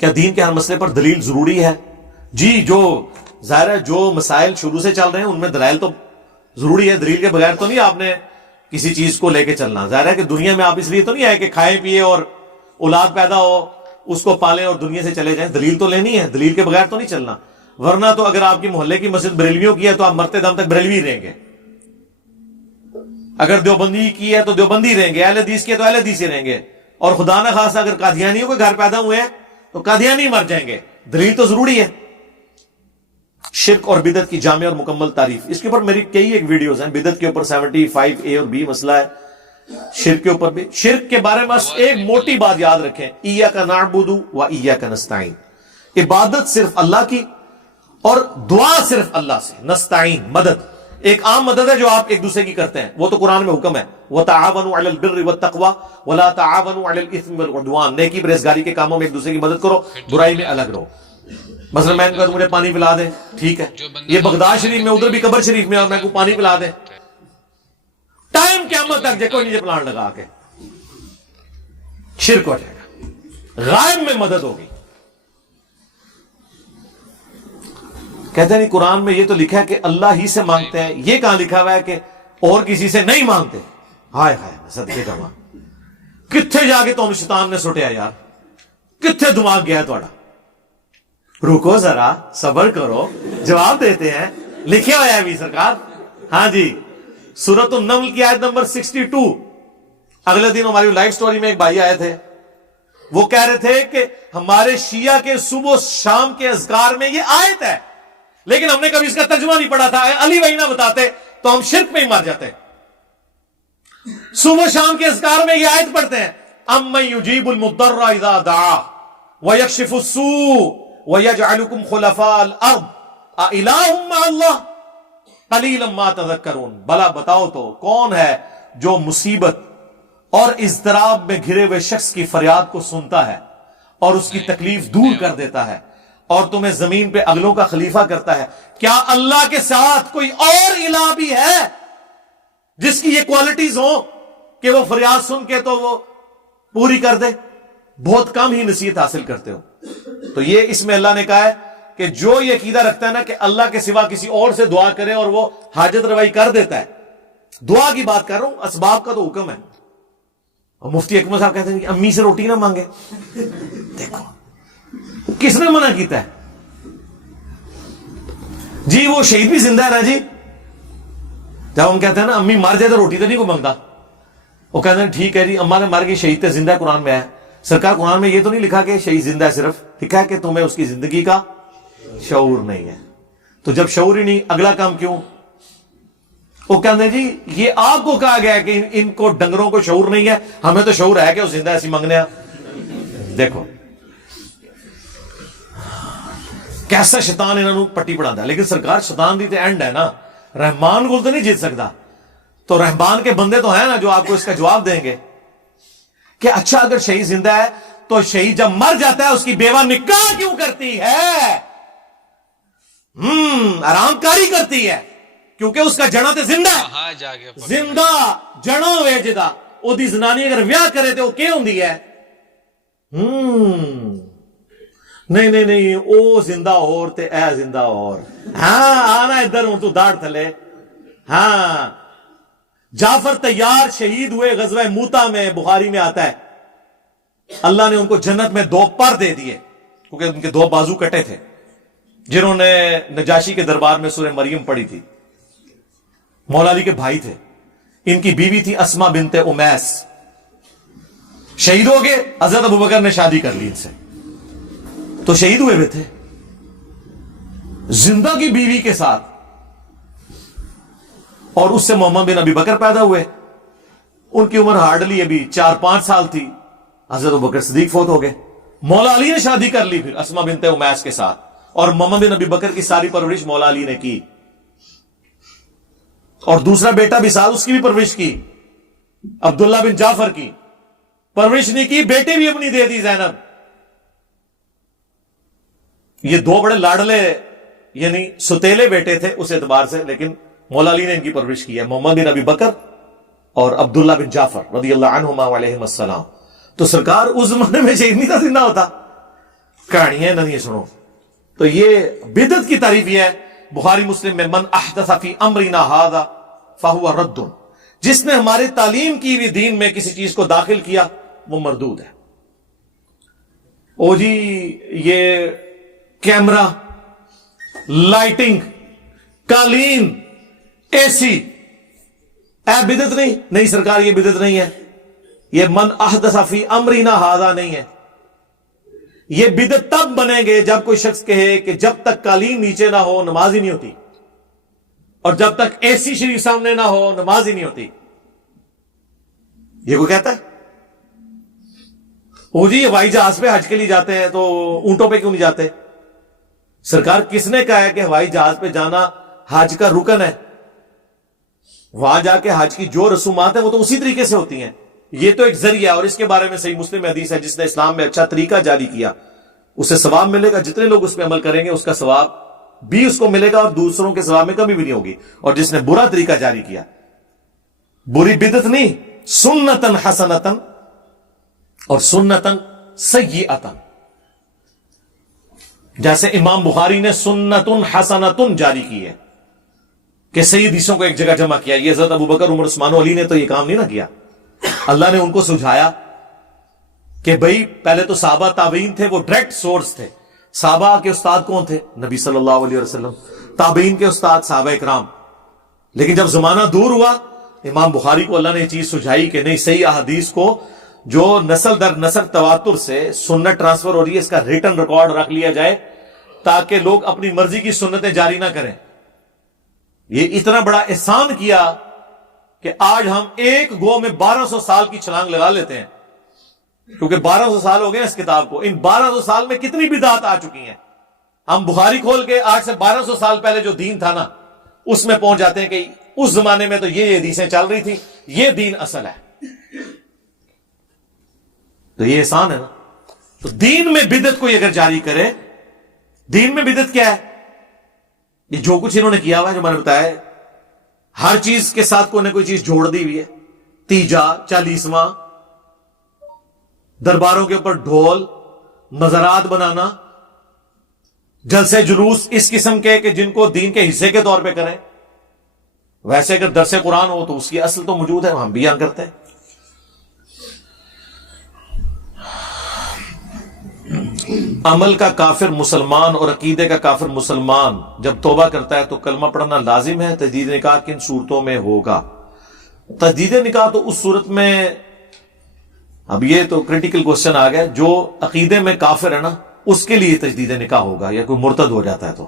کیا دین کے ہر مسئلے پر دلیل ضروری ہے؟ جی، جو ظاہر ہے جو مسائل شروع سے چل رہے ہیں ان میں دلائل تو ضروری ہے. دلیل کے بغیر تو نہیں آپ نے کسی چیز کو لے کے چلنا. ظاہر ہے کہ دنیا میں آپ اس لیے تو نہیں آئے کہ کھائیں پیے اور اولاد پیدا ہو اس کو پالیں اور دنیا سے چلے جائیں. دلیل تو لینی ہے, دلیل کے بغیر تو نہیں چلنا. ورنہ تو اگر آپ کی محلے کی مسجد بریلویوں کی ہے تو آپ مرتے دم تک بریلوی رہیں گے, اگر دیوبندی کی ہے تو دیوبندی رہیں گے, اہل حدیث کی ہے تو اہل حدیث رہیں گے, اور خدا نہ خاصا اگر قادیانیوں کے گھر پیدا ہوئے ہیں تو قادیانی مر جائیں گے. دلیل تو ضروری ہے. شرک اور بدعت کی جامع اور مکمل تعریف, اس کے اوپر میری کئی ایک ویڈیوز ہیں. بدعت کے اوپر 75A اور B مسئلہ ہے, شرک کے اوپر بھی. شرک کے بارے میں بس ایک موٹی بات یاد رکھیں, ایاک نعبد و ایاک نستعین. عبادت صرف اللہ کی اور دعا صرف اللہ سے. نستعین مدد, ایک عام مدد ہے جو آپ ایک دوسرے کی کرتے ہیں, وہ تو قرآن میں حکم ہے وَتَعَاوَنُوا عَلَى الْبِرِّ وَالتَّقْوَى وَلَا تَعَاوَنُوا عَلَى الْإِثْمِ وَالْعُدْوَانِ. نیکی پرہیزگاری کے کاموں میں ایک دوسرے کی مدد کرو, برائی میں الگ رہو. مثلا میں نے کہا مجھے پانی پلا دیں, ٹھیک ہے, یہ بغداد شریف میں, ادھر بھی قبر شریف میں, اور میں کو پانی پلا دیں, ٹائم قیامت تک دیکھو نیچے پلان لگا کے شرک ہو جائے گا. غائب میں مدد ہوگی. کہتے ہیں نہیں قرآن میں یہ تو لکھا ہے کہ اللہ ہی سے مانگتے ہیں, یہ کہاں لکھا ہوا ہے کہ اور کسی سے نہیں مانگتے؟ ہائے ہائے صدقے کا ماں, کتھے جا کے تم شیطان نے سٹیا یار, کتھے دماغ گیا تھوڑا. رکو ذرا, صبر کرو, جواب دیتے ہیں. لکھے ہوا ہے ابھی سرکار, ہاں جی, سورۃ النمل کی آیت نمبر 62. اگلے دن ہماری لائف سٹوری میں ایک بھائی آئے تھے, وہ کہہ رہے تھے کہ ہمارے شیعہ کے صبح و شام کے اذکار میں یہ آیت ہے, لیکن ہم نے کبھی اس کا ترجمہ نہیں پڑھا تھا. علی وہی نہ بتاتے تو ہم شرک میں ہی مر جاتے. صبح و شام کے اذکار میں یہ آیت پڑھتے ہیں, اَمَّن يُجِيبُ الْمُضْطَرَّ إِذَا دَعَاهُ وَيَكْشِفُ السُّوءَ وَيَجْعَلُكُمْ خُلَفَاءَ الْأَرْضِ أَإِلَٰهٌ مَّعَ اللَّهِ قَلِيلًا مَّا تَذَكَّرُونَ. بھلا بتاؤ تو کون ہے جو مصیبت اور اضطراب میں گھرے ہوئے شخص کی فریاد کو سنتا ہے اور اس کی تکلیف دور کر دیتا ہے, اور تمہیں زمین پہ اگلوں کا خلیفہ کرتا ہے. کیا اللہ کے ساتھ کوئی اور الہ بھی ہے جس کی یہ کوالٹیز ہوں کہ وہ فریاد سن کے تو وہ پوری کر دے؟ بہت کم ہی نصیحت حاصل کرتے ہو. تو یہ اس میں اللہ نے کہا ہے کہ جو یہ عقیدہ رکھتا ہے نا کہ اللہ کے سوا کسی اور سے دعا کرے اور وہ حاجت روائی کر دیتا ہے, دعا کی بات کر رہا ہوں, اسباب کا تو حکم ہے. اور مفتی اکمل صاحب کہتے ہیں کہ امی سے روٹی نہ مانگے. دیکھو کس نے منع کیتا ہے جی؟ وہ شہید بھی زندہ ہے نا جی. جب ہم کہتے ہیں نا امی مر جائے تو روٹی تو نہیں کو مانگتا, وہ کہتے ہیں ٹھیک ہے جی, اما نے مر گئی, شہید تے زندہ ہے, قرآن میں ہے. سرکار قرآن میں یہ تو نہیں لکھا کہ شہید زندہ ہے, صرف لکھا ہے کہ تمہیں اس کی زندگی کا شعور نہیں ہے. تو جب شعور ہی نہیں, اگلا کام کیوں؟ وہ کہتے ہیں جی یہ آپ کو کہا گیا ہے کہ ان کو ڈنگروں کو شعور نہیں ہے, ہمیں تو شعور ہے کہ وہ زندہ ایسی منگنے. دیکھو کیسا شیطان انہوں نے پٹی پڑھا. لیکن سرکار شیطان دی تے اینڈ ہے نا, رحمان کو تو نہیں جیت سکتا. تو رحمان کے بندے تو ہیں نا جو آپ کو اس کا جواب دیں گے کہ اچھا اگر شہید زندہ ہے تو شہید جب مر جاتا ہے اس کی بیوہ نکاح کیوں کرتی ہے؟ آرام کاری کرتی ہے کیونکہ اس کا جنا تے زندہ ہے. زندہ جنا ہوئے جدا او دی زنانی اگر ویاہ کرے تو وہ کیا ہوندی ہے؟ نہیں نہیں نہیں, او زندہ اور تے اے زندہ اور. ہاں آنا ادھر ہوں تو داڑھ تھلے. ہاں جعفر طیار شہید ہوئے غزوہ موتا میں, بخاری میں آتا ہے اللہ نے ان کو جنت میں 2 پر دے دیے کیونکہ ان کے 2 بازو کٹے تھے, جنہوں نے نجاشی کے دربار میں سورہ مریم پڑھی تھی. مولا علی کے بھائی تھے, ان کی بیوی تھی اسما بنت امیس. شہید ہو گئے, حضرت ابوبکر نے شادی کر لی ان سے, تو شہید ہوئے ہوئے تھے زندہ کی بیوی کے ساتھ, اور اس سے محمد بن ابی بکر پیدا ہوئے. ان کی عمر ہارڈلی ابھی 4-5 سال تھی. حضرت ابوبکر صدیق فوت ہو گئے. مولا علی نے شادی کر لی پھر اسما بنت امیس کے ساتھ, اور محمد بن ابی بکر کی ساری پرورش مولا علی نے کی, اور دوسرا بیٹا بھی ساتھ اس کی بھی پرورش کی, عبداللہ بن جعفر کی پرورش نہیں کی, بیٹے بھی اپنی دے دی زینب. یہ 2 بڑے لاڈلے یعنی ستیلے بیٹے تھے اس اعتبار سے, لیکن مولا علی نے ان کی پرورش کی ہے, محمد بن ابی بکر اور عبداللہ بن جعفر رضی اللہ عنہما علیہم السلام. تو سرکار اس زمانے میں شہید نہیں تھا زندہ ہوتا, کہانیاں نہیں سنو. تو یہ بدعت کی تعریف یہ ہے. بخاری مسلم میں من احدث فی امرنا ھذا فہو رد، جس نے ہماری تعلیم کی ہوئی دین میں کسی چیز کو داخل کیا وہ مردود ہے. او جی یہ کیمرہ، لائٹنگ، قالین، اے سی، اے بدعت نہیں سرکار یہ بدعت نہیں ہے. یہ من احدث فی امرنا ھذا نہیں ہے. یہ بدعت تب بنیں گے جب کوئی شخص کہے کہ جب تک قالین نیچے نہ ہو نماز ہی نہیں ہوتی، اور جب تک اے سی شریف سامنے نہ ہو نماز ہی نہیں ہوتی. یہ کوئی کہتا ہے؟ او جی ہوائی جہاز پہ حج کے لیے جاتے ہیں تو اونٹوں پہ کیوں نہیں جاتے؟ سرکار کس نے کہا ہے کہ ہوائی جہاز پہ جانا حج کا رکن ہے؟ وہاں جا کے حج کی جو رسومات ہیں وہ تو اسی طریقے سے ہوتی ہیں. یہ تو ایک ذریعہ، اور اس کے بارے میں صحیح مسلم میں حدیث ہے جس نے اسلام میں اچھا طریقہ جاری کیا اسے ثواب ملے گا. جتنے لوگ اس پہ عمل کریں گے اس کا ثواب بھی اس کو ملے گا اور دوسروں کے ثواب میں کمی بھی نہیں ہوگی. اور جس نے برا طریقہ جاری کیا، بری بدعت نہیں، سنتن حسنتن اور سنتن سیئتن، جیسے امام بخاری نے سنتن حسنتن جاری کی ہے کہ صحیح حدیثوں کو ایک جگہ جمع کیا. یہ حضرت ابوبکر، عمر، عثمان و علی نے تو یہ کام نہیں نہ کیا. اللہ نے ان کو سجھایا کہ بھئی پہلے تو صحابہ تابعین تھے، وہ ڈائریکٹ سورس تھے. صحابہ کے استاد کون تھے؟ نبی صلی اللہ علیہ وسلم. تابعین کے استاد صحابہ اکرام. لیکن جب زمانہ دور ہوا امام بخاری کو اللہ نے یہ چیز سجھائی کہ نہیں، صحیح احادیث کو جو نسل در نسل تواتر سے سنت ٹرانسفر ہو رہی ہے اس کا ریٹن ریکارڈ رکھ لیا جائے تاکہ لوگ اپنی مرضی کی سنتیں جاری نہ کریں. یہ اتنا بڑا احسان کیا کہ آج ہم ایک گو میں 1200 سال کی چھلانگ لگا لیتے ہیں، کیونکہ 1200 سال ہو گئے اس کتاب کو. ان 1200 سال میں کتنی بدعات آ چکی ہیں. ہم بخاری کھول کے آج سے 1200 سال پہلے جو دین تھا نا اس میں پہنچ جاتے ہیں کہ اس زمانے میں تو یہ حدیثیں چل رہی تھی، یہ دین اصل ہے. تو یہ احسان ہے نا. تو دین میں بدعت کوئی اگر جاری کرے، دین میں بدعت کیا ہے؟ یہ جو کچھ انہوں نے کیا ہوا ہے جو میں نے بتایا ہے، ہر چیز کے ساتھ کوئی نہ کوئی چیز جوڑ دی ہوئی ہے. تیجا، 40واں، درباروں کے اوپر ڈھول، مزارات بنانا، جلسے جلوس اس قسم کے کہ جن کو دین کے حصے کے طور پہ کریں. ویسے اگر درس قرآن ہو تو اس کی اصل تو موجود ہے، ہم بھی یہاں کرتے ہیں. عمل کا کافر مسلمان اور عقیدے کا کافر مسلمان جب توبہ کرتا ہے تو کلمہ پڑھنا لازم ہے. تجدید نکاح کن صورتوں میں ہوگا؟ تجدید نکاح تو اس صورت میں، اب یہ تو کریٹیکل کوسچن آ گیا، جو عقیدے میں کافر ہے نا اس کے لیے تجدید نکاح ہوگا یا کوئی مرتد ہو جاتا ہے تو.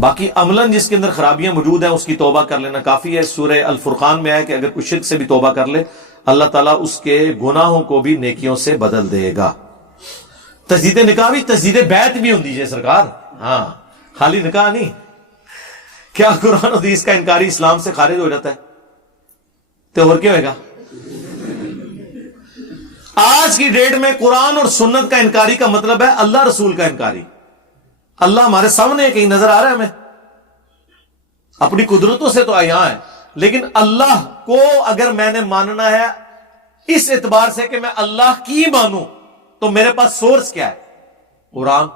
باقی عملاً جس کے اندر خرابیاں موجود ہیں اس کی توبہ کر لینا کافی ہے. سورہ الفرقان میں آیا کہ اگر کوئی شرک سے بھی توبہ کر لے اللہ تعالیٰ اس کے گناہوں کو بھی نیکیوں سے بدل دے گا. تجدید نکاح بھی تجدید بیعت بھی ہوں دیجیے سرکار، ہاں خالی نکاح نہیں. کیا قرآن و حدیث کا انکاری اسلام سے خارج ہو جاتا ہے؟ تو اور کیا ہوئے گا؟ آج کی ڈیٹ میں قرآن اور سنت کا انکاری کا مطلب ہے اللہ رسول کا انکاری. اللہ ہمارے سامنے کہیں نظر آ رہا ہے ہمیں، اپنی قدرتوں سے تو یہاں ہے، لیکن اللہ کو اگر میں نے ماننا ہے اس اعتبار سے کہ میں اللہ کی مانوں تو میرے پاس سورس کیا ہے؟ قرآن.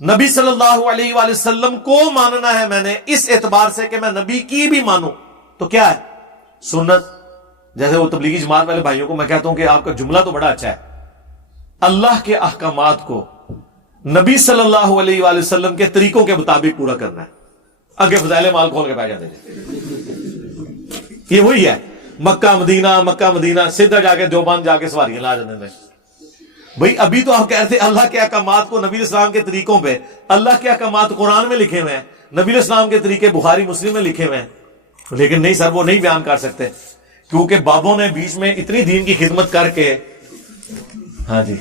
نبی صلی اللہ علیہ وآلہ وسلم کو ماننا ہے میں نے اس اعتبار سے کہ میں نبی کی بھی مانوں تو کیا ہے؟ سنت. جیسے وہ تبلیغی جماعت والے بھائیوں کو میں کہتا ہوں کہ آپ کا جملہ تو بڑا اچھا ہے، اللہ کے احکامات کو نبی صلی اللہ علیہ وآلہ وسلم کے طریقوں کے مطابق پورا کرنا ہے. آگے فضائل مال کھول کے پہ جاتے یہ وہی ہے. مکہ مدینہ سیدھا جا کے دیوبند جا کے سواریاں لا جانے میں. بھئی ابھی تو آپ کہتے ہیں اللہ کے احکامات کو نبی اسلام کے طریقوں پہ، اللہ کے احکامات قرآن میں لکھے ہوئے ہیں، نبی اسلام کے طریقے بخاری مسلم میں لکھے ہوئے ہیں. لیکن نہیں سر وہ نہیں بیان کر سکتے کیونکہ بابوں نے بیچ میں اتنی دین کی خدمت کر کے ہاں جی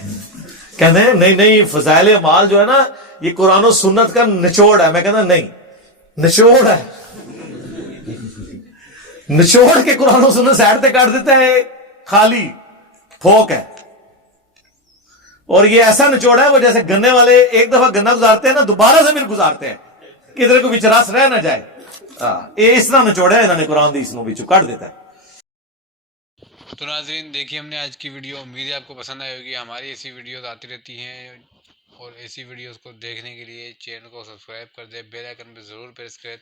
کہتے ہیں نہیں فضائل اعمال جو ہے نا یہ قرآن و سنت کا نچوڑ ہے. میں کہتا نہیں، نچوڑ ہے، نچوڑ کے قرآن و سنت سائڈ پہ کاٹ دیتا ہے، خالی پھوک ہے. اور یہ ایسا نچوڑا ہے وہ جیسے گنے والے ایک دفعہ گنا گزارتے ہیں نا دوبارہ سے پھر گزارتے ہیں کدھر کو بچراس رہ نہ جائے. یہ اس طرح نچوڑا ہے انہوں نے قرآن حدیث نو بچوں کاٹ دیتا ہے. تو ناظرین دیکھیے ہم نے آج کی ویڈیو، امید ہے آپ کو پسند آئی ہوگی. ہماری ایسی ویڈیوز آتی رہتی ہیں، اور ایسی ویڈیوز کو دیکھنے کے لیے چینل کو سبسکرائب کر دیں، بیل آئیکن پہ ضرور پریس کریں،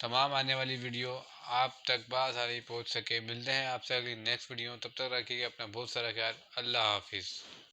تمام آنے والی ویڈیو آپ تک بآسانی پہنچ سکے. ملتے ہیں آپ سے اگلی نیکسٹ ویڈیو، تب تک رکھیے گا اپنا بہت سارا خیال. اللہ حافظ.